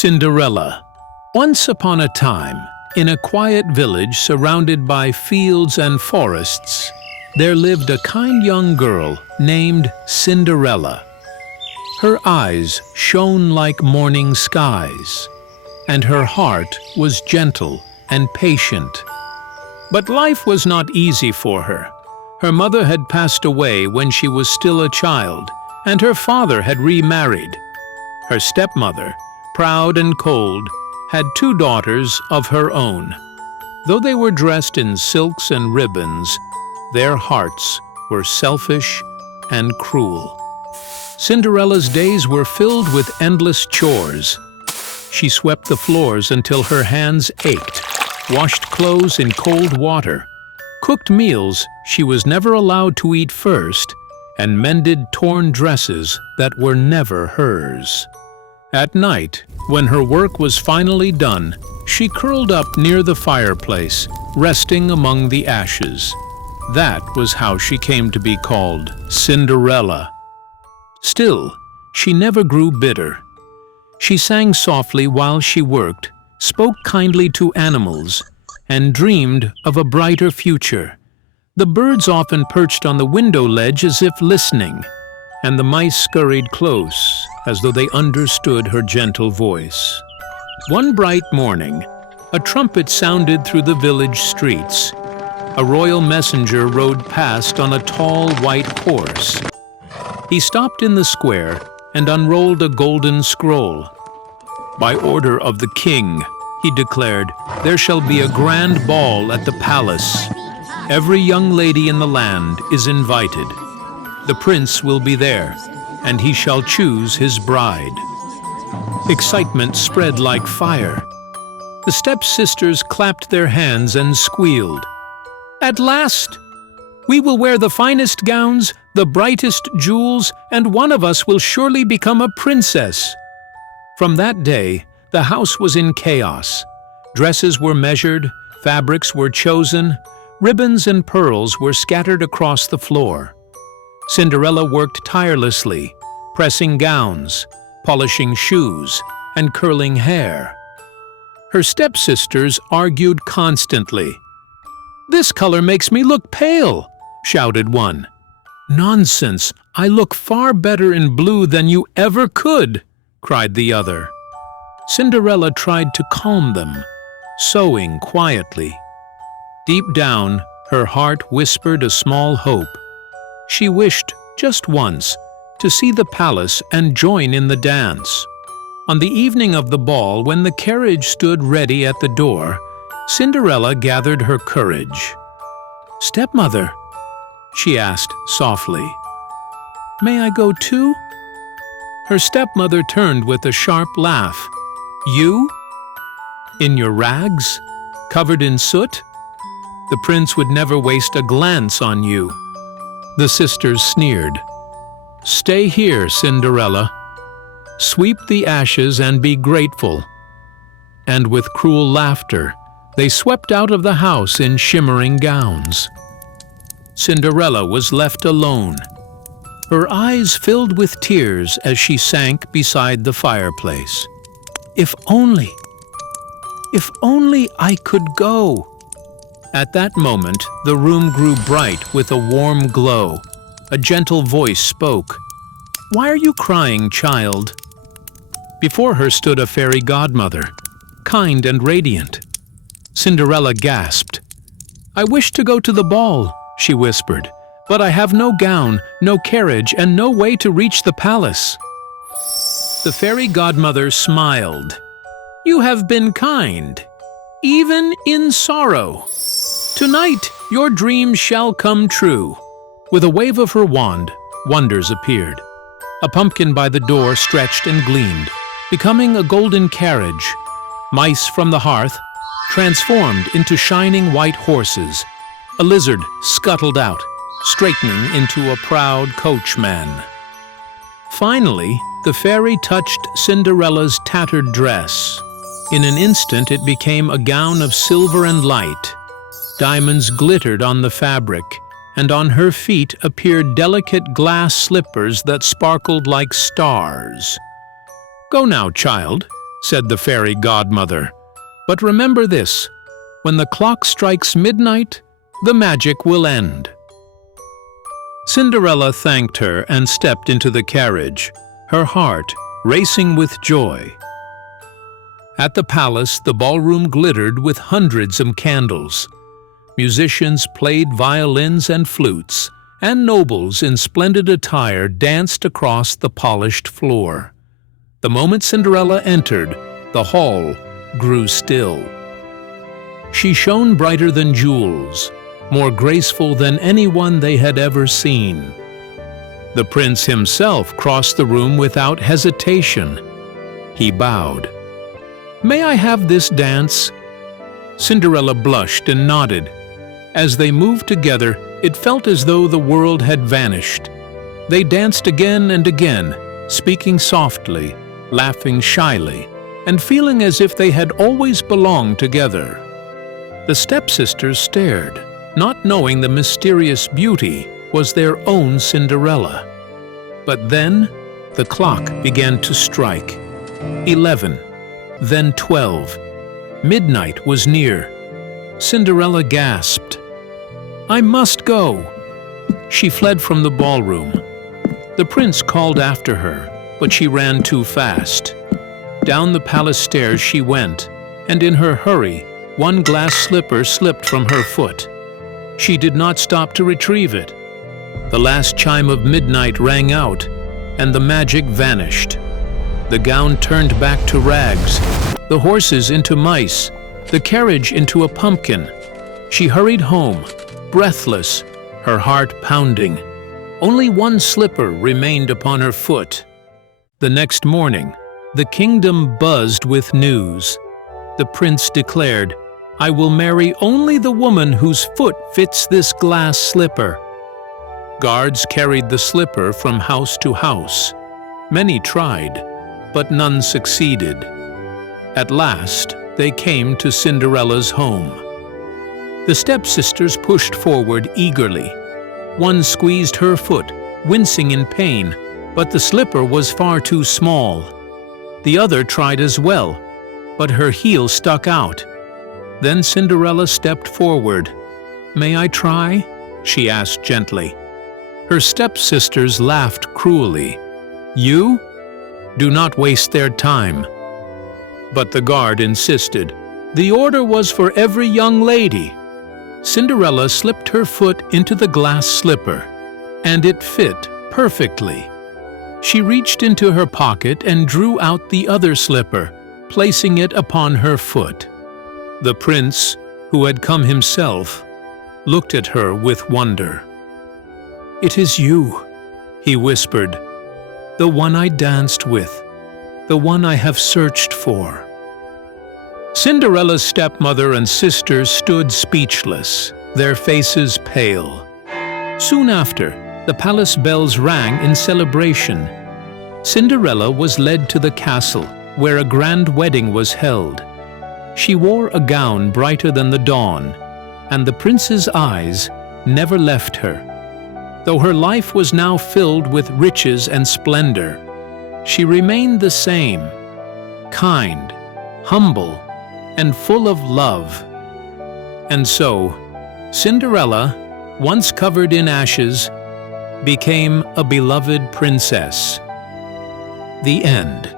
Cinderella. Once upon a time, in a quiet village surrounded by fields and forests, there lived a kind young girl named Cinderella. Her eyes shone like morning skies, and her heart was gentle and patient. But life was not easy for her. Her mother had passed away when she was still a child, and her father had remarried. Her stepmother, proud and cold, had two daughters of her own. Though they were dressed in silks and ribbons, their hearts were selfish and cruel. Cinderella's days were filled with endless chores. She swept the floors until her hands ached, washed clothes in cold water, cooked meals she was never allowed to eat first, and mended torn dresses that were never hers. At night, when her work was finally done, she curled up near the fireplace, resting among the ashes. That was how she came to be called Cinderella. Still, she never grew bitter. She sang softly while she worked, spoke kindly to animals, and dreamed of a brighter future. The birds often perched on the window ledge as if listening, and the mice scurried close, as though they understood her gentle voice. One bright morning, a trumpet sounded through the village streets. A royal messenger rode past on a tall white horse. He stopped in the square and unrolled a golden scroll. "By order of the king," he declared, "there shall be a grand ball at the palace. Every young lady in the land is invited. The prince will be there, and he shall choose his bride." Excitement spread like fire. The stepsisters clapped their hands and squealed. "At last! We will wear the finest gowns, the brightest jewels, and one of us will surely become a princess." From that day, the house was in chaos. Dresses were measured, fabrics were chosen, ribbons and pearls were scattered across the floor. Cinderella worked tirelessly, pressing gowns, polishing shoes, and curling hair. Her stepsisters argued constantly. "This color makes me look pale," shouted one. "Nonsense! I look far better in blue than you ever could," cried the other. Cinderella tried to calm them, sewing quietly. Deep down, her heart whispered a small hope. She wished, just once, to see the palace and join in the dance. On the evening of the ball, when the carriage stood ready at the door, Cinderella gathered her courage. "Stepmother," she asked softly, "may I go too?" Her stepmother turned with a sharp laugh. "You? In your rags? Covered in soot? The prince would never waste a glance on you." The sisters sneered. "Stay here, Cinderella. Sweep the ashes and be grateful." And with cruel laughter, they swept out of the house in shimmering gowns. Cinderella was left alone. Her eyes filled with tears as she sank beside the fireplace. If only I could go." At that moment, the room grew bright with a warm glow. A gentle voice spoke. "Why are you crying, child?" Before her stood a fairy godmother, kind and radiant. Cinderella gasped. "I wish to go to the ball," she whispered, "but I have no gown, no carriage, and no way to reach the palace." The fairy godmother smiled. "You have been kind, even in sorrow. Tonight your dreams shall come true." With a wave of her wand, wonders appeared. A pumpkin by the door stretched and gleamed, becoming a golden carriage. Mice from the hearth transformed into shining white horses. A lizard scuttled out, straightening into a proud coachman. Finally, the fairy touched Cinderella's tattered dress. In an instant it became a gown of silver and light. Diamonds glittered on the fabric, and on her feet appeared delicate glass slippers that sparkled like stars. "Go now, child," said the fairy godmother. "But remember this, when the clock strikes midnight, the magic will end." Cinderella thanked her and stepped into the carriage, her heart racing with joy. At the palace, the ballroom glittered with hundreds of candles. Musicians played violins and flutes, and nobles in splendid attire danced across the polished floor. The moment Cinderella entered, the hall grew still. She shone brighter than jewels, more graceful than anyone they had ever seen. The prince himself crossed the room without hesitation. He bowed. "May I have this dance?" Cinderella blushed and nodded. As they moved together, it felt as though the world had vanished. They danced again and again, speaking softly, laughing shyly, and feeling as if they had always belonged together. The stepsisters stared, not knowing the mysterious beauty was their own Cinderella. But then the clock began to strike. 11, then 12. Midnight was near. Cinderella gasped. "I must go!" She fled from the ballroom. The prince called after her, but she ran too fast. Down the palace stairs she went, and in her hurry, one glass slipper slipped from her foot. She did not stop to retrieve it. The last chime of midnight rang out, and the magic vanished. The gown turned back to rags, the horses into mice, the carriage into a pumpkin. She hurried home, breathless, her heart pounding. Only one slipper remained upon her foot. The next morning, the kingdom buzzed with news. The prince declared, "I will marry only the woman whose foot fits this glass slipper." Guards carried the slipper from house to house. Many tried, but none succeeded. At last, they came to Cinderella's home. The stepsisters pushed forward eagerly. One squeezed her foot, wincing in pain, but the slipper was far too small. The other tried as well, but her heel stuck out. Then Cinderella stepped forward. "May I try?" she asked gently. Her stepsisters laughed cruelly. "You? Do not waste their time." But the guard insisted. The order was for every young lady. Cinderella slipped her foot into the glass slipper, and it fit perfectly. She reached into her pocket and drew out the other slipper, placing it upon her foot. The prince, who had come himself, looked at her with wonder. "It is you," he whispered, "the one I danced with, the one I have searched for." Cinderella's stepmother and sisters stood speechless, their faces pale. Soon after, the palace bells rang in celebration. Cinderella was led to the castle, where a grand wedding was held. She wore a gown brighter than the dawn, and the prince's eyes never left her. Though her life was now filled with riches and splendor, she remained the same, kind, humble, and full of love. And so, Cinderella, once covered in ashes, became a beloved princess. The end.